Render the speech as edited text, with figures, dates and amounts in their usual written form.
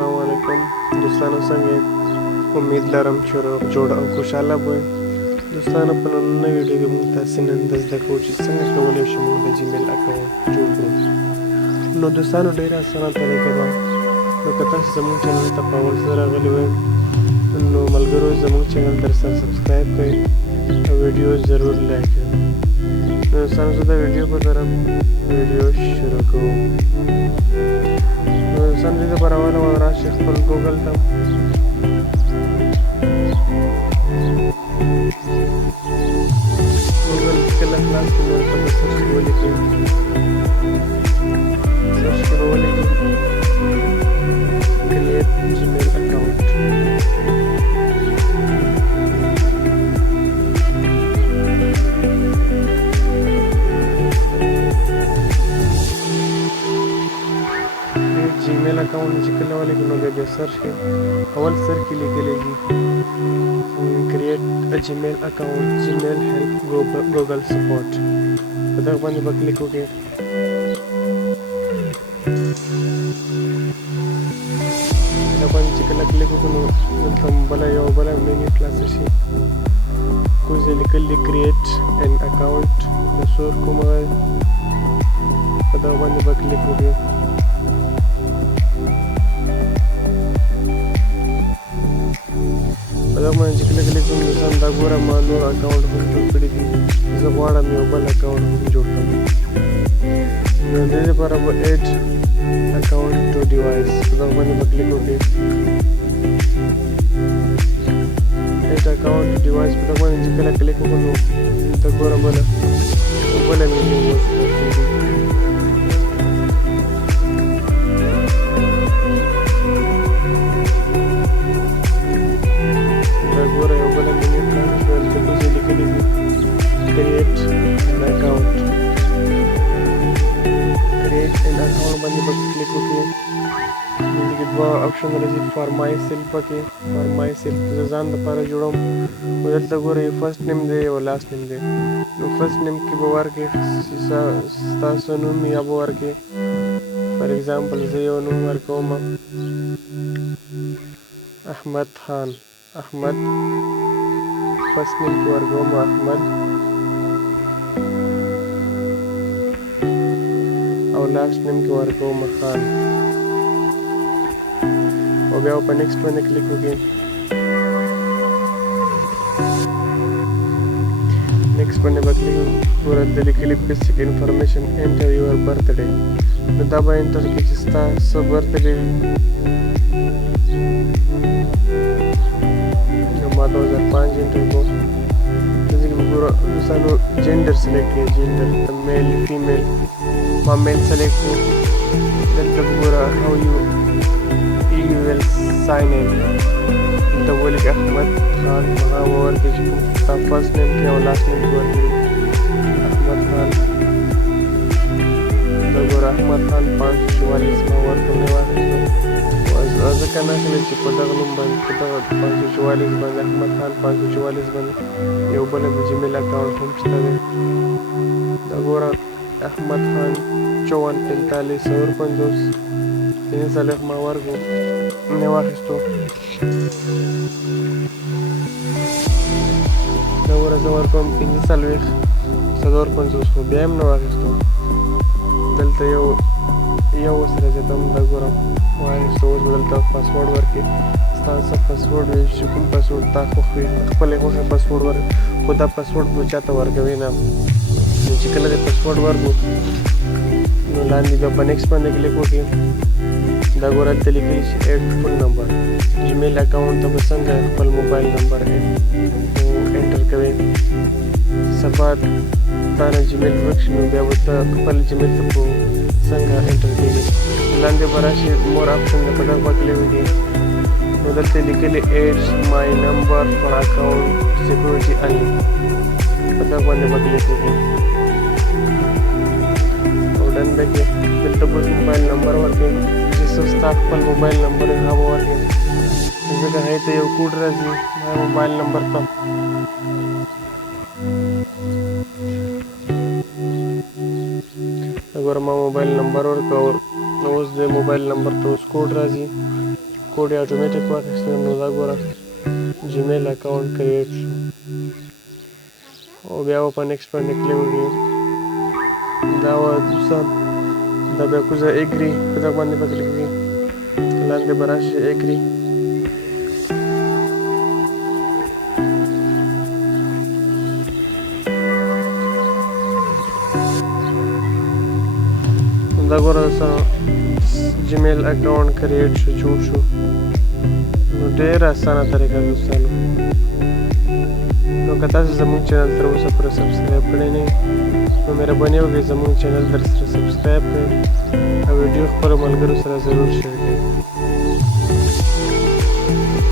अस्सलाम वालेकुम दोस्तانو څنګه امید لرم چې روغ جوړ او خوشاله به دوستانو په نننۍ ویډیو کې موږ تاسو نن د زده کوو چې څنګه کولی شو موږ د جیمیل اکاونټ جوړ کړو نو دوستانو ډېره اسانه طریقه ده نو که تاسو زموږ چینل ته په اول ځل راغلي وئ نو ملګرو زموږ چینل ته سره سبسکرایب کړئ او ویډیو ضرور لایک کړئ نو دوستانو زه د ویډیو په طرف ویډیو شروع کوم سندې د براواله و راشي خپل ګوګل ته ګوګل کله خلاص کړئ نو ورته به سرچ ولیکئ سرچ کې به ولیکئ کریټ جیمیل اکاونټ جیمیل اکاؤنٹ چې کله ولیکئ نو بیا سرچ کې اول سر کې لیکلی دي کریټ ا جیمیل اکاؤنٹ جیمیل هیلپ ګوګل سپورټ په دغه باندې به کلیک وکړئ دا باندې چې کله کلیک وکړو نو دلته بله یو بله مینیو خلاصه شي کوم ځای لیکلی دي کریټ ان اکاؤنٹ د سور کومه په دغه باندې به کلیک وکړئ دا باندې چې کله کلیک وکړم دوستان دا ګوره ما نور اکاونټ هم جوړ کړي دي زه غواړم یو بل اکاونټ هم جوړ کړم نو د دې لپاره به ایډ اکاونټ ټو ډیوایس په دغه باندې به کلیک وکړئ ایډ اکاونټ ټو ډیوایس په دغه باندې چې کله کلیک وکړو نو ته ګوره بله مینیو اوس create an account باندې به کلیک وکړئ دلته کې دوه آپشن راځي فار مای سیلف پکې فار مای سیلف زه ځان دپاره جوړوم نو دلته ګورئ فرسټ نیم دی او لاست نیم دی نو فرسټ نیم کې به ورکړئ ستاسو نوم یا به ورکړئ فار ایگزامپل زه یو نوم ورکوم احمد خان احمد فرسټ نیم کې ورکوم احمد او لاست نیم کې ورکوم خان او بیا په نیکسټ باندې کلیک وکړئ نیکسټ باندې به کلیک ګوره دلته لیکلي بیسیک انفارمیشن انټر یور برتھډے نو دا به انټر کړئ چې ستا څه برتھډے وي نو ما 2005 انټر کړو دلته کې به ګوره دوستانو جینډر سلیکټ کړئ جینډر د میل فیمیل ما میل سلیکټ کړو دلته به ګوره هاو یو will sign in the ولیک احمد خان هغه ورکړئ چې ستا فرسټ نیم کې او لاست نیم کې ورکړئ احمد خان دا ګوره احمد خان 544 ما ورته مې واخیستو ځکه نه اخلي چې په دغه نوم باندې په دغه 544 باندې احمد خان 544 باندې یو بله د جیمیل اکاونټ هم شته دی دا ګوره احمد خان 5445 450 40 ما ورکړو مې واخیستو دا ګوره زه ورکوم 45 450 خو بیا هم نه واخیستو دلته یو ورسره زیاتوم دا ګوره واخیستو اوس به دلته پاسورډ ورکړي ستا څه پاسورډ وي چې کوم پاسورډ تا خوښ وي خپله یې خوښه پاسورډ ورکړي خو دا پاسورډ به چاته ورکوي نه نو چې کله دې پاسورډ ورکړو نو لاندې بیا په نیکسټ باندې کلیک وکړئ دا ګوره هلته لیکلي چې ایډ فون نمبر جیمیل اکاونټ ته به څنګه خپل موبایل نمبر انټر کوئ سبا تا نه جیمیل ورک شي نو بیا به ته خپل جیمیل ته په څنګه انټر کېږي لاندې به راشي مور آپشن دی په دغه به کلیک وکړئ نو دلته لیکلي ایډ مای نمبر فار اکاونټ سیکورټي انلی په دغه باندې به کلیک وکړئ او ډن به کړئ دلته به موبایل نمبر ورکړئ ستا خپل موبایل نمبر یې هغه به ورکړئ ځکه هغې ته یو کوډ راځي ما موبایل نمبر ته ګوره ما موبایل نمبر ورکړ نو اوس د موبایل نمبر ته اوس کوډ راځي کوډ یې اټومیټک واخیسته نو دا ګوره جیمیل اکاونټ کریټ شو او بیا په نیکسټ باندې کلیک وکړئ دا وه دوستان دا بیا کوزه ایګري په دغه باندې به کلیک وکړئ لاندې به راشي ایګري دا ګوره دوستانو جیمیل اکاونټ کریټ شو جوړ شو نو ډېره اسانه طریقه دوستانو نو که تاسو زموږ چینل تر اوسه پورې سبسکرایب کړی نه نو مهرباني وکړئ زموږ چینل در سره سبسکرایب کړئ او ویډیو خپلو ملګرو سره ضرور شیر کړئ